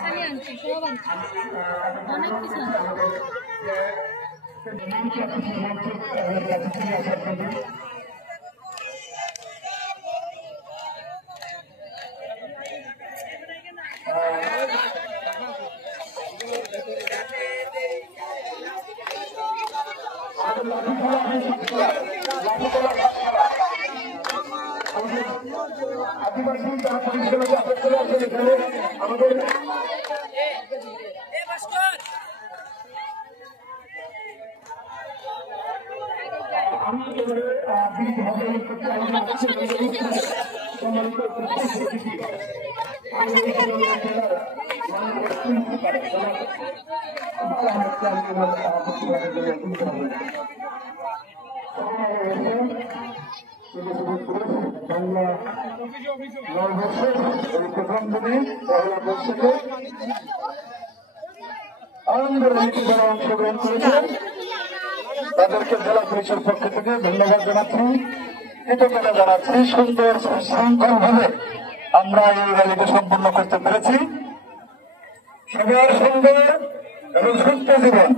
খালি আনছি সব আনছি অনেক কিছু আদিবাসী যারা পরিষেবাকে আসার চলে আসেন এখানে আমাদের আমি বাংলা নববর্ষের এই প্রথম দিনে পহেলা বৈশাখে আনন্দের যারা অংশগ্রহণ করেছেন তাদেরকে জেলা পুলিশের পক্ষ থেকে ধন্যবাদ জানাচ্ছি, কৃতজ্ঞতা জানাচ্ছি। সুন্দর সুশৃঙ্খল ভাবে আমরা এই র্যালিকে সম্পন্ন করতে পেরেছি। সবার সুন্দর এবং সুস্থ জীবন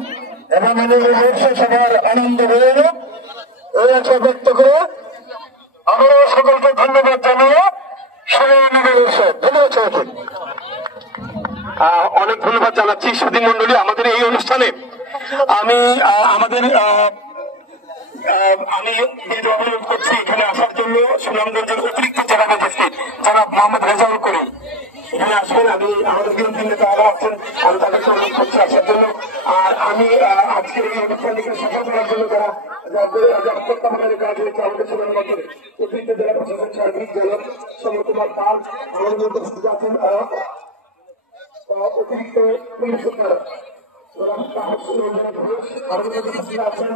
এবং নববর্ষে সবার আনন্দ হয়ে এই আশা ব্যক্ত করে আবারও সকলকে ধন্যবাদ জানাবো। অনেক ধন্যবাদ জানাচ্ছি সুধী মন্ডলী। আমাদের এই অনুষ্ঠানে আমি অনুরোধ করছি এখানে আসার জন্য সুনামগঞ্জের অতিরিক্ত জেলা ম্যাজিস্ট্রেট জনাব মোহাম্মদ রেজাউল করিম এখানে আসবেন। আমি আমাদের বিরোধী নেতা আরো আছেন, আমি তাদেরকে অনুরোধ করছি আসার জন্য। আর আমি আজকের এই অনুষ্ঠানটিকে সফল করার জন্য যারা প্রত্যাহারের কাজ হয়েছে আমাদের সুনামগঞ্জের অতিরিক্ত জেলা প্রশাসন সার্বিক জেলা সমকুমার পাল, আমাদের মধ্যে আছেন অতিরিক্ত পুলিশ সুপার আব্দুল হক আছেন